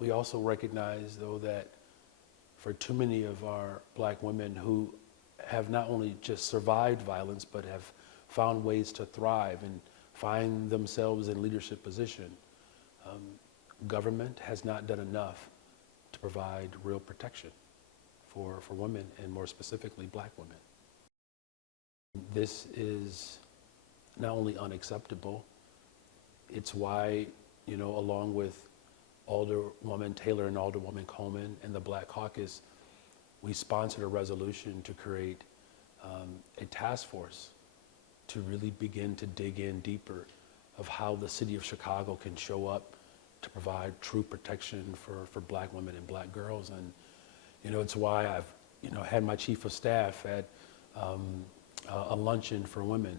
we also recognize, though, that for too many of our black women who have not only just survived violence, but have found ways to thrive and find themselves in leadership position, government has not done enough to provide real protection for women, and more specifically, black women. This is not only unacceptable, it's why, along with Alderwoman Taylor and Alderwoman Coleman and the Black Caucus, we sponsored a resolution to create a task force to really begin to dig in deeper of how the city of Chicago can show up to provide true protection for black women and black girls. And, it's why I've, had my chief of staff at a luncheon for women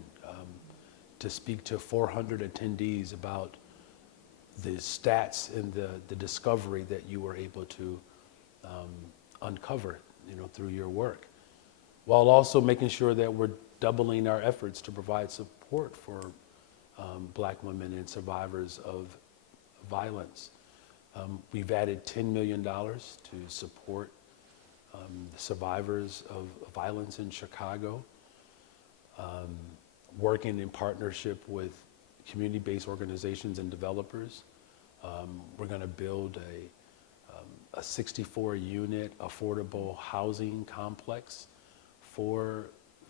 to speak to 400 attendees about the stats and the discovery that you were able to uncover, through your work, while also making sure that we're doubling our efforts to provide support for black women and survivors of violence. We've added $10 million to support the survivors of violence in Chicago, working in partnership with community-based organizations and developers. We're going to build a 64-unit affordable housing complex for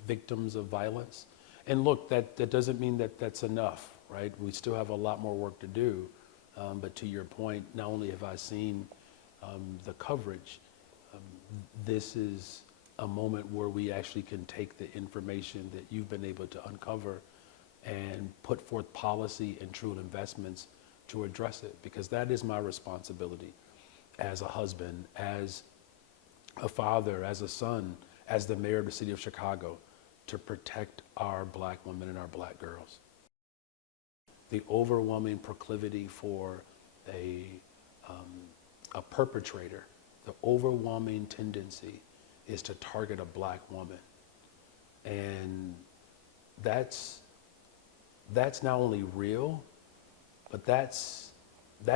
victims of violence. And look, that doesn't mean that that's enough, right? We still have a lot more work to do. But to your point, not only have I seen the coverage, this is a moment where we actually can take the information that you've been able to uncover and put forth policy and true investments to address it, because that is my responsibility as a husband, as a father, as a son, as the mayor of the city of Chicago, to protect our black women and our black girls. The overwhelming proclivity for a perpetrator, the overwhelming tendency is to target a black woman. And that's not only real, but that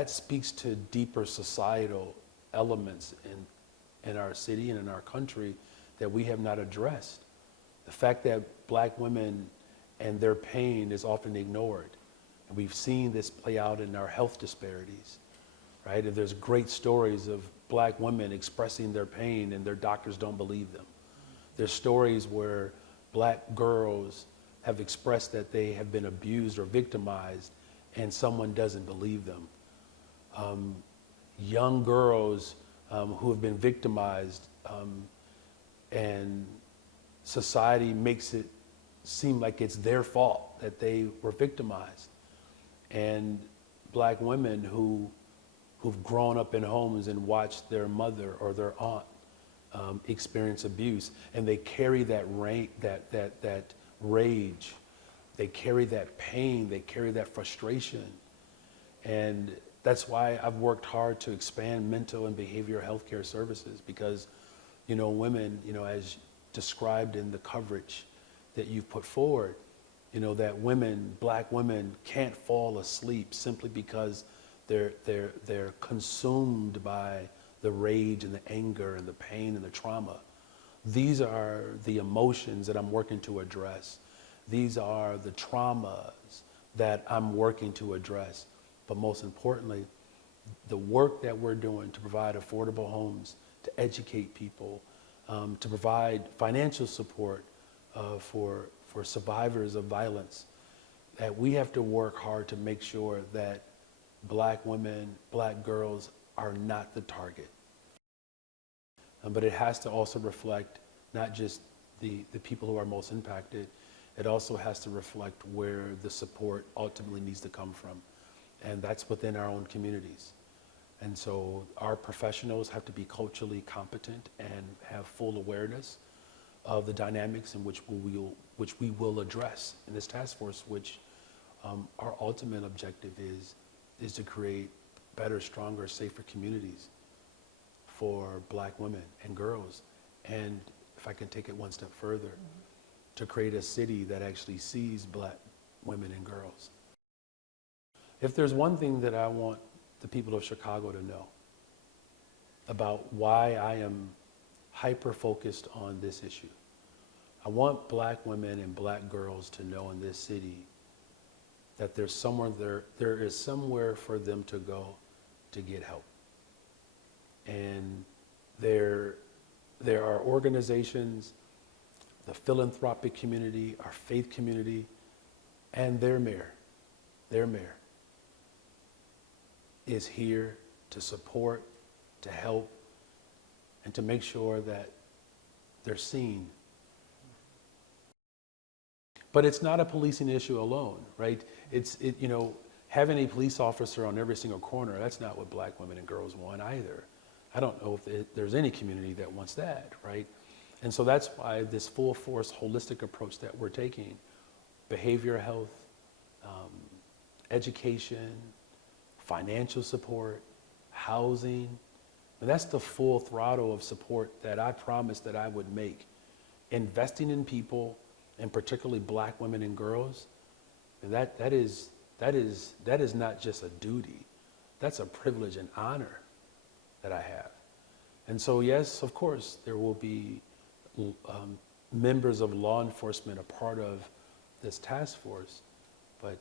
speaks to deeper societal elements in our city and in our country that we have not addressed. The fact that black women and their pain is often ignored. And we've seen this play out in our health disparities, right? And there's great stories of black women expressing their pain and their doctors don't believe them. There's stories where black girls have expressed that they have been abused or victimized and someone doesn't believe them. Young girls who have been victimized and society makes it seem like it's their fault that they were victimized. And black women who've grown up in homes and watched their mother or their aunt experience abuse, and they carry that rage, they carry that pain, they carry that frustration. And that's why I've worked hard to expand mental and behavioral health care services, because, women, as described in the coverage that you've put forward, that black women can't fall asleep simply because they're consumed by the rage and the anger and the pain and the trauma. These are the emotions that I'm working to address. These are the traumas that I'm working to address. But most importantly, the work that we're doing to provide affordable homes, to educate people, to provide financial support for survivors of violence, that we have to work hard to make sure that black women, black girls are not the target. But it has to also reflect not just the people who are most impacted, it also has to reflect where the support ultimately needs to come from. And that's within our own communities. And so our professionals have to be culturally competent and have full awareness of the dynamics in which we will address in this task force, which our ultimate objective is to create better, stronger, safer communities for black women and girls. And if I can take it one step further, to create a city that actually sees black women and girls. If there's one thing that I want the people of Chicago to know, about why I am hyper-focused on this issue. I want black women and black girls to know in this city that there is somewhere for them to go to get help. And there are organizations, the philanthropic community, our faith community, and their mayor is here to support, to help, and to make sure that they're seen. But it's not a policing issue alone, right? Having a police officer on every single corner, that's not what black women and girls want either. I don't know if there's any community that wants that, right? And so that's why this full force holistic approach that we're taking, behavioral health, education, financial support, housing, and that's the full throttle of support that I promised that I would make. Investing in people, and particularly black women and girls, that is not just a duty, that's a privilege and honor that I have. And so yes, of course, there will be members of law enforcement a part of this task force, but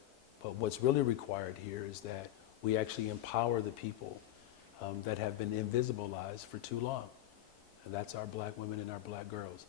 what's really required here is that we actually empower the people that have been invisibilized for too long, and that's our black women and our black girls.